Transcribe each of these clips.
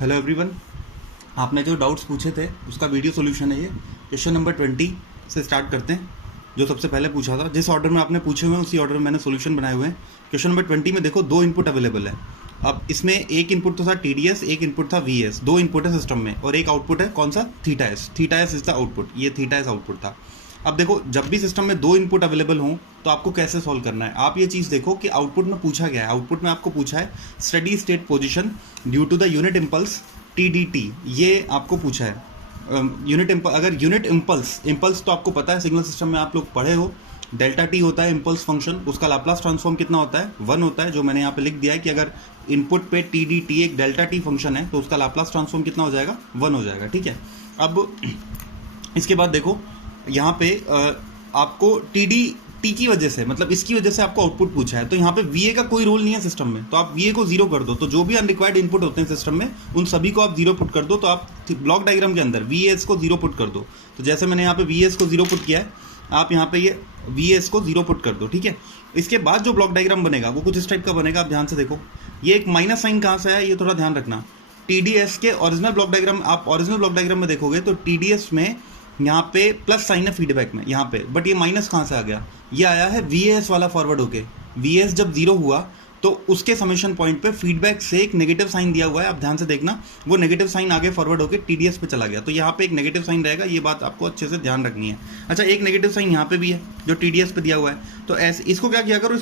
Hello everyone. आपने जो doubts पूछे थे उसका वीडियो सोल्यूशन है ये। क्वेश्चन नंबर 20 से स्टार्ट करते हैं। जो सबसे पहले पूछा था, जिस ऑर्डर में आपने पूछे हुए हैं उसी ऑर्डर में मैंने सोल्यूशन बनाए हुए हैं। क्वेश्चन नंबर 20 में देखो, दो इनपुट अवेलेबल है। अब इसमें एक इनपुट तो था TDS, एक इनपुट था VS। दो इनपुट है सिस्टम में और एक आउटपुट है कौन सा, theta S. Theta S is the output, ये थीटा एस आउटपुट था। अब देखो, जब भी सिस्टम में दो इनपुट अवेलेबल हों तो आपको कैसे सॉल्व करना है। आप ये चीज़ देखो कि आउटपुट में पूछा गया है। आउटपुट में आपको पूछा है steady state position due to the unit impulse TDT, ये आपको पूछा है। यूनिट इम्पल्स, अगर यूनिट इम्पल्स तो आपको पता है, सिग्नल सिस्टम में आप लोग पढ़े हो, डेल्टा टी होता है इम्पल्स फंक्शन। उसका लाप्लास ट्रांसफॉर्म कितना होता है, 1 होता है। जो मैंने यहाँ पे लिख दिया है कि अगर इनपुट पे TDT एक डेल्टा टी फंक्शन है तो उसका लाप्लास ट्रांसफॉर्म कितना हो जाएगा, 1 हो जाएगा। ठीक है। अब इसके बाद देखो यहाँ पे आपको TDT की वजह से, मतलब इसकी वजह से आपको आउटपुट पूछा है, तो यहाँ पे VA का कोई रोल नहीं है सिस्टम में, तो आप VA को 0 कर दो। तो जो भी अनरिक्वायर्ड इनपुट होते हैं सिस्टम में उन सभी को आप 0 पुट कर दो। तो आप ब्लॉक डायग्राम के अंदर VAS को 0 पुट कर दो। तो जैसे मैंने यहाँ पे VAS को 0 पुट किया है, आप यहाँ पे ये VAS को 0 पुट कर दो। ठीक है। इसके बाद जो ब्लॉक डायग्राम बनेगा वो कुछ इस टाइप का बनेगा। आप ध्यान से देखो, ये एक माइनस साइन कहाँ से है ये थोड़ा ध्यान रखना। TDS के ओरिजिनल ब्लॉक डायग्राम, आप ओरिजिनल ब्लॉक डायग्राम में देखोगे तो TDS में यहाँ पे प्लस साइन है फीडबैक में यहाँ पे, बट ये माइनस कहाँ से आ गया, ये आया है VAS वाला फॉरवर्ड होके। VAS जब 0 हुआ तो उसके समेशन पॉइंट पे फीडबैक से एक नेगेटिव साइन दिया हुआ है। आप ध्यान से देखना, वो नेगेटिव साइन आगे फॉरवर्ड होके TDS पे चला गया। तो यहाँ पे एक नेगेटिव साइन रहेगा, ये बात आपको अच्छे से ध्यान रखनी है। अच्छा, एक नेगेटिव साइन यहाँ पे भी है जो TDS पे दिया हुआ है। तो ऐसे इसको क्या किया करो,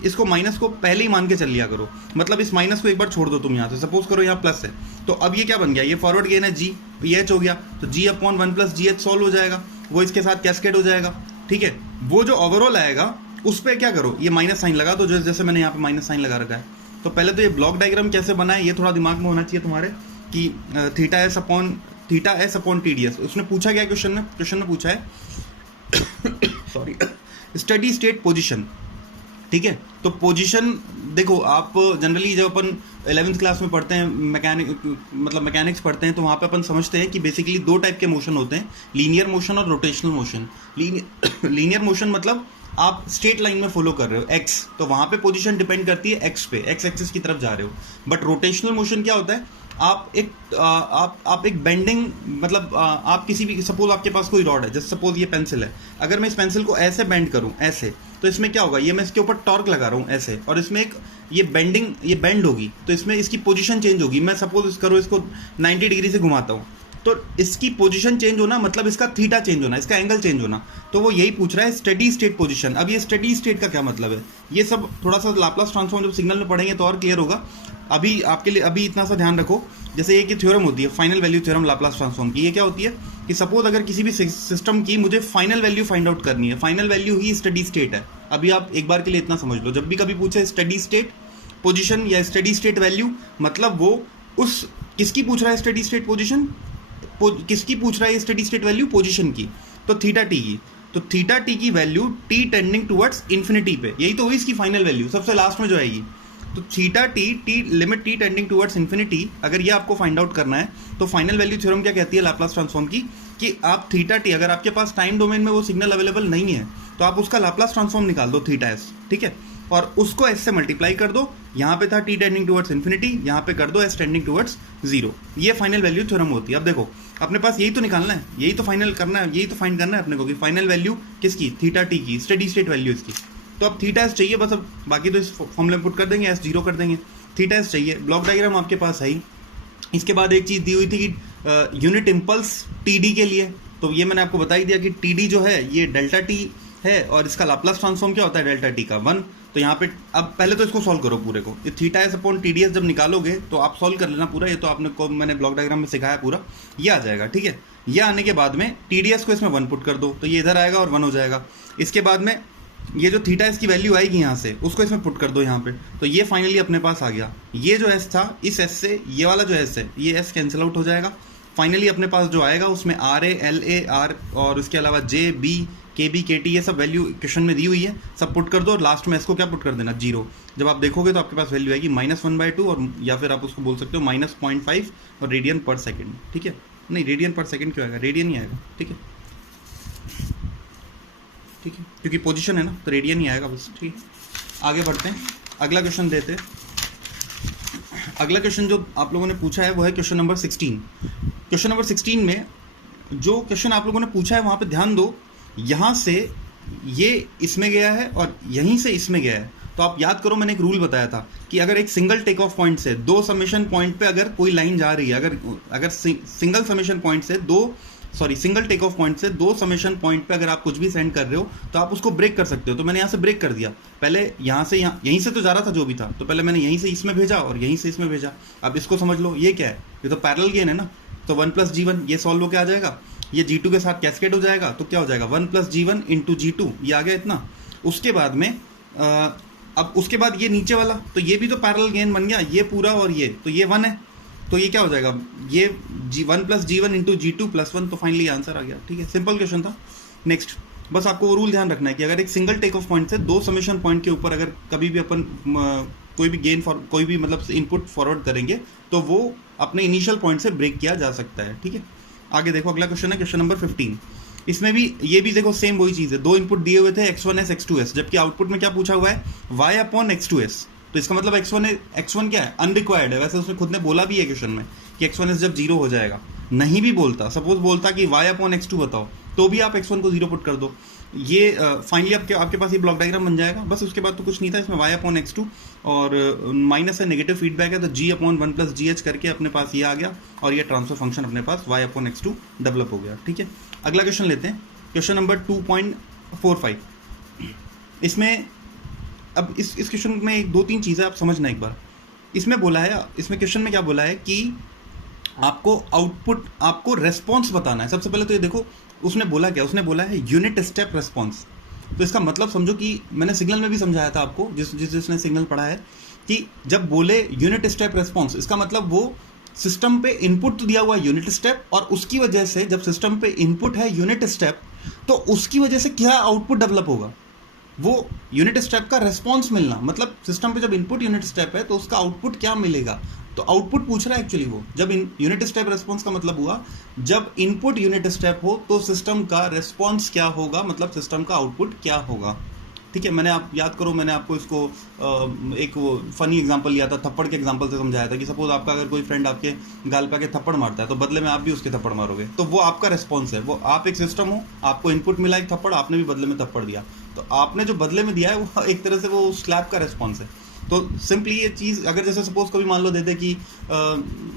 इसको माइनस को पहले ही मान के चल लिया करो। मतलब इस माइनस को एक बार छोड़ दो तुम यहाँ से, सपोज करो यहाँ प्लस है, तो अब ये क्या बन गया, ये फॉरवर्ड गेन है G, ये H हो गया, तो G/1 + GH सॉल्व हो जाएगा, वो इसके साथ कैस्केड हो जाएगा। ठीक है। वो जो ओवरऑल आएगा उस पर क्या करो, ये माइनस साइन लगा दो, जैसे मैंने यहाँ पे माइनस साइन लगा रखा है। तो पहले तो ये ब्लॉक डायग्राम कैसे बना है ये थोड़ा दिमाग में होना चाहिए तुम्हारे, कि थीटा एस अपॉन TDS। उसने पूछा क्या क्वेश्चन में पूछा है सॉरी, स्टेडी स्टेट पोजीशन। ठीक है। तो पोजीशन देखो, आप जनरली जब अपन 11th क्लास में पढ़ते हैं, मैकेनिक्स पढ़ते हैं, तो वहाँ पे अपन समझते हैं कि बेसिकली दो टाइप के मोशन होते हैं, लीनियर मोशन और रोटेशनल मोशन। लीनियर मोशन मतलब आप स्ट्रेट लाइन में फॉलो कर रहे हो x, तो वहाँ पे पोजीशन डिपेंड करती है x पे, x एक्सिस की तरफ जा रहे हो। बट रोटेशनल मोशन क्या होता है, आप एक बेंडिंग, मतलब आप किसी भी, सपोज आपके पास कोई रॉड है, जैसे सपोज ये पेंसिल है, अगर मैं इस पेंसिल को ऐसे बेंड करूं ऐसे, तो इसमें क्या होगा, ये मैं इसके ऊपर टॉर्क लगा रहा हूं ऐसे, और इसमें एक ये बेंड होगी, तो इसमें इसकी पोजीशन चेंज होगी। मैं सपोज करो इसको 90 डिग्री से घुमाता हूँ, तो इसकी पोजीशन चेंज होना मतलब इसका थीटा चेंज होना, इसका एंगल चेंज होना। तो वो यही पूछ रहा है स्टेडी स्टेट पोजीशन। अब ये स्टेडी स्टेट का क्या मतलब है, ये सब थोड़ा सा लाप्लास ट्रांसफॉर्म जब सिग्नल में पढ़ेंगे तो और क्लियर होगा। अभी आपके लिए अभी इतना सा ध्यान रखो, जैसे एक थ्योरम होती है final value theorem Laplace transform की। ये क्या होती है कि सपोज अगर किसी भी सिस्टम की मुझे फाइनल वैल्यू फाइंड आउट करनी है, फाइनल वैल्यू ही स्टेडी स्टेट है। अभी आप एक बार के लिए इतना समझ लो, जब भी कभी पूछे स्टेडी स्टेट पोजीशन या स्टेडी स्टेट वैल्यू, मतलब वो उस किसकी पूछ रहा है स्टेडी स्टेट पोजीशन, किसकी पूछ रहा है स्टेडी स्टेट वैल्यू, पोजीशन की, तो थीटा टी की। तो थीटा टी की value t tending towards infinity पे, यही तो हुई इसकी फाइनल वैल्यू, सबसे लास्ट में जो आएगी। तो theta T limit t tending towards infinity, अगर ये आपको फाइंड आउट करना है तो फाइनल वैल्यू थ्योरम क्या कहती है लाप्लास ट्रांसफॉर्म की, कि आप थीटा टी, अगर आपके पास टाइम डोमेन में वो सिग्नल अवेलेबल नहीं है तो आप उसका लाप्लास ट्रांसफॉर्म निकाल दो थीटा एस। ठीक है। और उसको एस से मल्टीप्लाई कर दो, यहाँ पे था t टेंडिंग टुवर्ड्स इन्फिनिटी, यहाँ पे कर दो s टेंडिंग टुवर्ड्स 0। ये फाइनल वैल्यू थ्योरम होती है। अब देखो, अपने पास यही तो निकालना है, यही तो फाइनल करना है, यही तो फाइंड करना है अपने को कि फाइनल वैल्यू किसकी, थीटा टी की, स्टेडी स्टेट वैल्यू इसकी। तो अब थीटा एस चाहिए बस, अब बाकी तो इस फॉर्मूले में पुट कर देंगे, s0 कर देंगे, थीटा एस चाहिए। ब्लॉक डायग्राम आपके पास है ही। इसके बाद एक चीज़ दी हुई थी कि यूनिट इम्पल्स TD के लिए, तो ये मैंने आपको बता ही दिया कि TD जो है ये डेल्टा टी है, और इसका लाप्लास ट्रांसफॉर्म क्या होता है डेल्टा टी का 1। तो यहाँ पे अब पहले तो इसको सॉल्व करो पूरे को, ये थीटा एस अपॉन TDS जब निकालोगे तो आप सॉल्व कर लेना पूरा, ये तो आपने को मैंने ब्लॉक डायग्राम में सिखाया पूरा, ये आ जाएगा। ठीक है। ये आने के बाद में TDS को इसमें 1 पुट कर दो, तो ये इधर आएगा और 1 हो जाएगा। इसके बाद में ये जो थीटा एस की वैल्यू आएगी यहाँ से, उसको इसमें पुट कर दो यहाँ पे, तो ये फाइनली अपने पास आ गया। ये जो एस था, इस एस से ये वाला जो एस है, ये एस कैंसिल आउट हो जाएगा। फाइनली अपने पास जो आएगा उसमें RA LA R और उसके अलावा J B KB KT ये सब वैल्यू क्वेश्चन में दी हुई है, सब पुट कर दो, और लास्ट में इसको क्या पुट कर देना, 0। जब आप देखोगे तो आपके पास वैल्यू आएगी -1/2, और या फिर आप उसको बोल सकते हो -0.5 और रेडियन पर सेकेंड। ठीक है। नहीं, रेडियन पर सेकेंड क्यों आएगा, रेडियन ही आएगा। ठीक है। ठीक है, क्योंकि पोजीशन है ना, तो रेडियन ही आएगा बस। ठीक है। आगे बढ़ते हैं, अगला क्वेश्चन देते हैं। अगला क्वेश्चन जो आप लोगों ने पूछा है वो है क्वेश्चन नंबर 16। क्वेश्चन नंबर 16 में जो क्वेश्चन आप लोगों ने पूछा है वहाँ पे ध्यान दो, यहाँ से ये इसमें गया है और यहीं से इसमें गया है। तो आप याद करो, मैंने एक रूल बताया था कि अगर एक सिंगल टेक ऑफ पॉइंट से दो समेशन पॉइंट पे अगर कोई लाइन जा रही है, अगर सिंगल समेशन पॉइंट से सिंगल टेक ऑफ पॉइंट से दो समेशन पॉइंट पे अगर आप कुछ भी सेंड कर रहे हो तो आप उसको ब्रेक कर सकते हो। तो मैंने यहाँ से ब्रेक कर दिया, पहले यहाँ से यहीं से तो जा रहा था जो भी था, तो पहले मैंने यहीं से इसमें भेजा और यहीं से इसमें भेजा। अब इसको समझ लो, ये क्या है, ये तो पैरेलल गेन है ना। तो 1 + G1 ये सॉल्व होकर आ जाएगा, ये G2 के साथ कैस्केड हो जाएगा, तो क्या हो जाएगा 1 + G1 × G2, ये आ गया इतना। उसके बाद में अब उसके बाद ये नीचे वाला, तो ये भी तो पैरेलल गेन बन गया, ये पूरा और ये, तो ये 1 है, तो ये क्या हो जाएगा, ये 1 + G1 × G2 + 1, तो फाइनली आंसर आ गया। ठीक है, सिंपल क्वेश्चन था। नेक्स्ट, बस आपको वो रूल ध्यान रखना है कि अगर एक सिंगल टेक ऑफ पॉइंट से दो समेशन पॉइंट के ऊपर अगर कभी भी अपन कोई भी गेन कोई भी मतलब इनपुट फॉरवर्ड करेंगे तो वो अपने इनिशियल पॉइंट से ब्रेक किया जा सकता है। ठीक है, आगे देखो, अगला क्वेश्चन है क्वेश्चन नंबर 15। इसमें भी ये भी देखो सेम वही चीज़ है, दो इनपुट दिए हुए थे x1s x2s, जबकि आउटपुट में क्या पूछा हुआ है y/x2s। तो इसका मतलब x1 क्या है, अनरिक्वायर्ड है। वैसे उसने खुद ने बोला भी है क्वेश्चन में कि x1s जब 0 हो जाएगा, नहीं भी बोलता, सपोज बोलता कि y/x2 बताओ, तो भी आप x1 को 0 पुट कर दो। ये फाइनली आपके पास ये ब्लॉक डायग्राम बन जाएगा। बस उसके बाद तो कुछ नहीं था इसमें, y/x2 और माइनस है, नेगेटिव फीडबैक है, तो g/1 + GH करके अपने पास ये आ गया और ये ट्रांसफर फंक्शन अपने पास y/x2 डेवलप हो गया। ठीक है, अगला क्वेश्चन लेते हैं, क्वेश्चन नंबर 2.45। इसमें अब इस क्वेश्चन में एक 2-3 चीज़ें आप समझना एक बार। इसमें बोला है, इसमें क्वेश्चन में क्या बोला है कि आपको रेस्पॉन्स बताना है। सबसे पहले तो ये देखो, उसने बोला क्या, उसने बोला है यूनिट स्टेप रेस्पॉन्स। तो इसका मतलब समझो कि मैंने सिग्नल में भी समझाया था आपको, जिसने सिग्नल पढ़ा है, कि जब बोले यूनिट स्टेप रेस्पॉन्स, इसका मतलब वो सिस्टम पे इनपुट तो दिया हुआ है यूनिट स्टेप, और उसकी वजह से जब सिस्टम पे इनपुट है यूनिट स्टेप, तो उसकी वजह से क्या आउटपुट डेवलप होगा, वो यूनिट स्टेप का रेस्पॉन्स मिलना। मतलब सिस्टम पे जब इनपुट यूनिट स्टेप है तो उसका आउटपुट क्या मिलेगा, तो आउटपुट पूछ रहा है एक्चुअली वो। जब यूनिट स्टेप रेस्पॉन्स का मतलब हुआ जब इनपुट यूनिट स्टेप हो तो सिस्टम का रेस्पॉन्स क्या होगा, मतलब सिस्टम का आउटपुट क्या होगा। ठीक है, मैंने आप याद करो, मैंने आपको इसको एक वो फनी एग्जांपल लिया था, थप्पड़ के एग्जांपल से समझाया था कि सपोज आपका अगर कोई फ्रेंड आपके गाल पे आके थप्पड़ मारता है तो बदले में आप भी उसके थप्पड़ मारोगे, तो वो आपका रेस्पॉन्स है। वो आप एक सिस्टम हो, आपको इनपुट मिला एक थप्पड़, आपने भी बदले में थप्पड़ दिया, तो आपने जो बदले में दिया है वो एक तरह से वो स्लैप का रेस्पॉन्स है। तो सिंपली ये चीज़ अगर जैसे सपोज कभी मान लो देते कि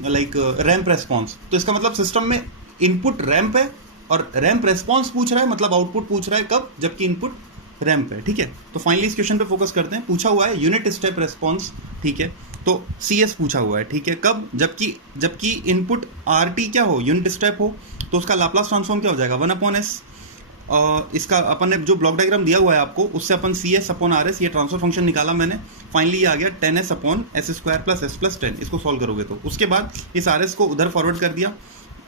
लाइक रैंप रेस्पॉन्स, तो इसका मतलब सिस्टम में इनपुट रैंप है और रैंप रेस्पॉन्स पूछ रहा है, मतलब आउटपुट पूछ रहा है कब, जबकि इनपुट रैंप है। ठीक है, तो फाइनली इस क्वेश्चन पे फोकस करते हैं। पूछा हुआ है यूनिट स्टेप रेस्पॉन्स, ठीक है, तो CS पूछा हुआ है, ठीक है, कब, जबकि इनपुट RT क्या हो, यूनिट स्टेप हो, तो उसका लाप्लास ट्रांसफॉर्म क्या हो जाएगा 1/S। इसका अपन ने जो ब्लॉक डायग्राम दिया हुआ है आपको, उससे अपन CS/RS ये ट्रांसफर फंक्शन निकाला मैंने, फाइनली ये आ गया 10S/S² + S + 10। इसको सॉल्व करोगे तो उसके बाद इस RS को उधर फॉरवर्ड कर दिया,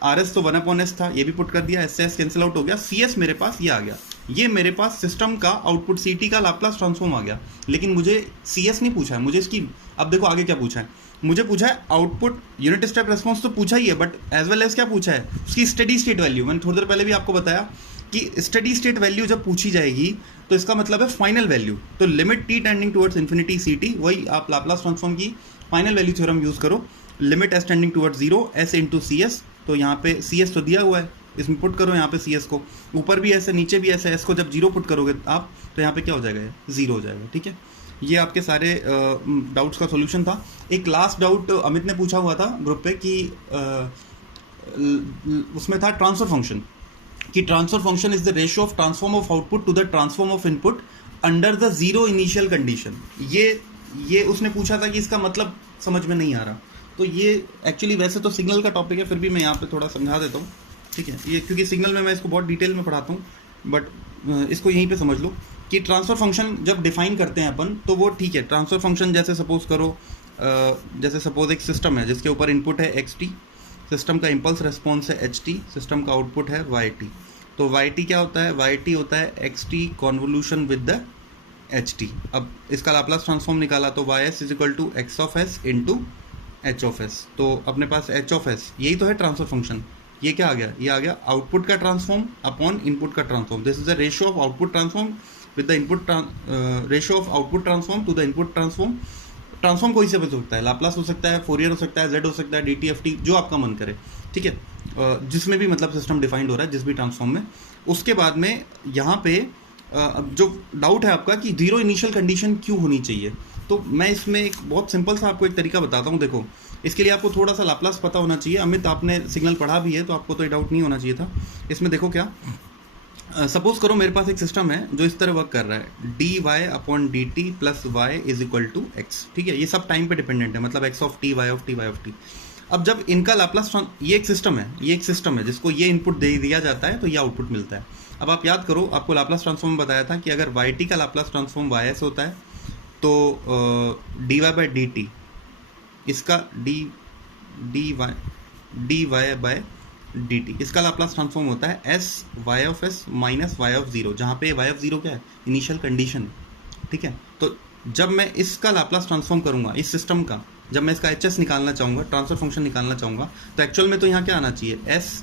RS तो 1/S था, ये भी पुट कर दिया, S से S कैंसिल आउट हो गया, CS मेरे पास ये आ गया, ये मेरे पास सिस्टम का आउटपुट CT का लाप्लास ट्रांसफॉर्म आ गया। लेकिन मुझे CS नहीं पूछा है, मुझे इसकी, अब देखो आगे क्या पूछा है, मुझे पूछा है आउटपुट यूनिट स्टेप रेस्पॉन्स तो पूछा ही है, बट एज वेल एज क्या पूछा है, उसकी स्टेडी स्टेट वैल्यू। मैंने थोड़ी देर पहले भी आपको बताया कि स्टेडी स्टेट वैल्यू जब पूछी जाएगी तो इसका मतलब है फाइनल वैल्यू। तो limit t tending towards infinity CT, वही आप लाप्लास ट्रांसफॉर्म की फाइनल वैल्यू थ्योरम यूज करो, limit s tending towards 0 S × CS। तो यहाँ पे CS तो दिया हुआ है, इसमें पुट करो यहाँ पे CS को, ऊपर भी ऐसे नीचे भी ऐसे, S को जब 0 पुट करोगे आप तो यहाँ पे क्या हो जाएगा, 0 हो जाएगा। ठीक है, ये आपके सारे डाउट्स का सॉल्यूशन था। एक लास्ट डाउट अमित ने पूछा हुआ था ग्रुप पे कि उसमें था ट्रांसफर फंक्शन, कि transfer function is the ratio of transform of output to the transform of input under the 0 initial condition. ये उसने पूछा था कि इसका मतलब समझ में नहीं आ रहा। तो ये एक्चुअली वैसे तो सिग्नल का टॉपिक है, फिर भी मैं यहाँ पे थोड़ा समझा देता हूँ। ठीक है, ये क्योंकि सिग्नल में मैं इसको बहुत डिटेल में पढ़ाता हूँ, बट इसको यहीं पे समझ लो कि ट्रांसफर फंक्शन जब डिफाइन करते हैं अपन, तो वो ठीक है, ट्रांसफर फंक्शन जैसे सपोज करो, जैसे सपोज एक सिस्टम है जिसके ऊपर इनपुट है xt, सिस्टम का इम्पल्स रेस्पॉन्स है ht, सिस्टम का आउटपुट है yt। तो yt क्या होता है, yt होता है xt convolution with the ht। अब इसका लाप्लास ट्रांसफॉर्म निकाला तो ys = x(s) × h(s). तो अपने पास h(s) यही तो है ट्रांसफर फंक्शन। ये क्या आ गया, ये आ गया आउटपुट का ट्रांसफॉर्म अपॉन इनपुट का transform. This is the ratio of output transform with the input, ratio of output transform to the input transform transform कोई से भी हो सकता है, लाप्लास हो सकता है, फोरियर हो सकता है, जेड हो सकता है, डी टी एफ टी, जो आपका मन करे, ठीक है, जिसमें भी मतलब सिस्टम डिफाइंड हो रहा है जिस भी ट्रांसफॉर्म में। उसके बाद में यहाँ पे अब जो डाउट है आपका कि जीरो इनिशियल कंडीशन क्यों होनी चाहिए, तो मैं इसमें एक बहुत सिंपल सा आपको एक तरीका बताता हूँ। देखो, इसके लिए आपको थोड़ा सा लाप्लास पता होना चाहिए। अमित, आपने सिग्नल पढ़ा भी है तो आपको तो ये डाउट नहीं होना चाहिए था। इसमें देखो क्या, सपोज करो मेरे पास एक सिस्टम है जो इस तरह वर्क कर रहा है, d y upon d t plus y is equal to x, ठीक है, ये सब टाइम पे डिपेंडेंट है, मतलब x of t, y of t, y of t. अब जब इनका लाप्लास, ये एक सिस्टम है, ये एक सिस्टम है जिसको ये इनपुट दे दिया जाता है तो ये आउटपुट मिलता है। अब आप याद करो, आपको लाप्लास ट्रांसफॉर्म बताया था कि अगर वाई टी का लाप्लास ट्रांसफॉर्म वाई एस होता है तो D Y by D T, इसका D Y by D T, इसका लाप्लास ट्रांसफॉर्म होता है S Y of S minus Y of zero, जहाँ पे वाई ऑफ जीरो क्या है, इनिशियल कंडीशन, ठीक है। तो जब मैं इसका लाप्लास ट्रांसफॉर्म करूंगा इस सिस्टम का, जब मैं इसका एच एस निकालना चाहूँगा, ट्रांसफर फंक्शन निकालना चाहूँगा, तो एक्चुअल में तो यहाँ क्या आना चाहिए, s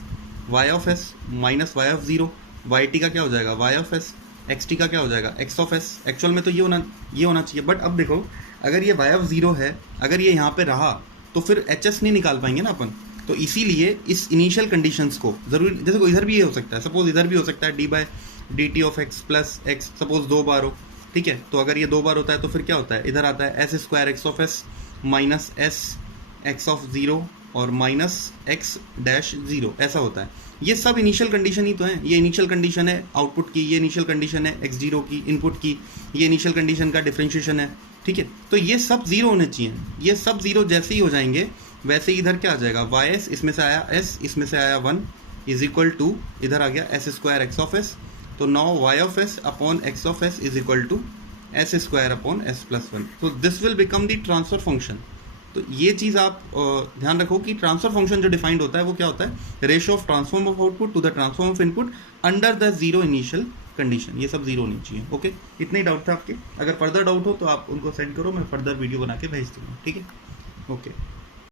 Y of S minus Y of zero, y T का क्या हो जाएगा, y of s, x t का क्या हो जाएगा, एक्स ऑफ एस। एक्चुअल में तो ये होना चाहिए। बट अब देखो, अगर ये वाई ऑफ जीरो है, अगर ये यहाँ पे रहा तो फिर एच एस नहीं निकाल पाएंगे ना अपन। तो इसीलिए इस इनिशियल कंडीशंस को जरूरी, जैसे को इधर भी ये हो सकता है, सपोज इधर भी हो सकता है d by D t of x plus x, suppose 2 बार हो, ठीक है। तो अगर ये 2 बार होता है तो फिर क्या होता है, इधर आता है S square X of S minus S x of zero और माइनस एक्स डैश जीरो, ऐसा होता है। ये सब इनिशियल कंडीशन ही तो है। ये इनिशियल कंडीशन है आउटपुट की, ये इनिशियल कंडीशन है एक्स जीरो की इनपुट की, ये इनिशियल कंडीशन का डिफरेंशिएशन है, ठीक है। तो ये सब जीरो होने चाहिए। ये सब जीरो जैसे ही हो जाएंगे वैसे ही इधर क्या आ जाएगा, वाई एस, इसमें से आया एस, इसमें से आया 1 इज इक्वल टू, इधर आ गया S square X of S, तो now Y of S upon X of S is equal to S square upon S plus 1। तो this will become the transfer function. तो ये चीज़ आप ध्यान रखो कि ट्रांसफर फंक्शन जो डिफाइंड होता है वो क्या होता है, ratio of transform of output to the transform of input under the zero initial condition. ये सब जीरो होनी चाहिए। ओके, इतना ही डाउट था आपके। अगर फर्दर डाउट हो तो आप उनको सेंड करो, मैं फर्दर वीडियो बना के भेज दूँगा, ठीक है। ओके।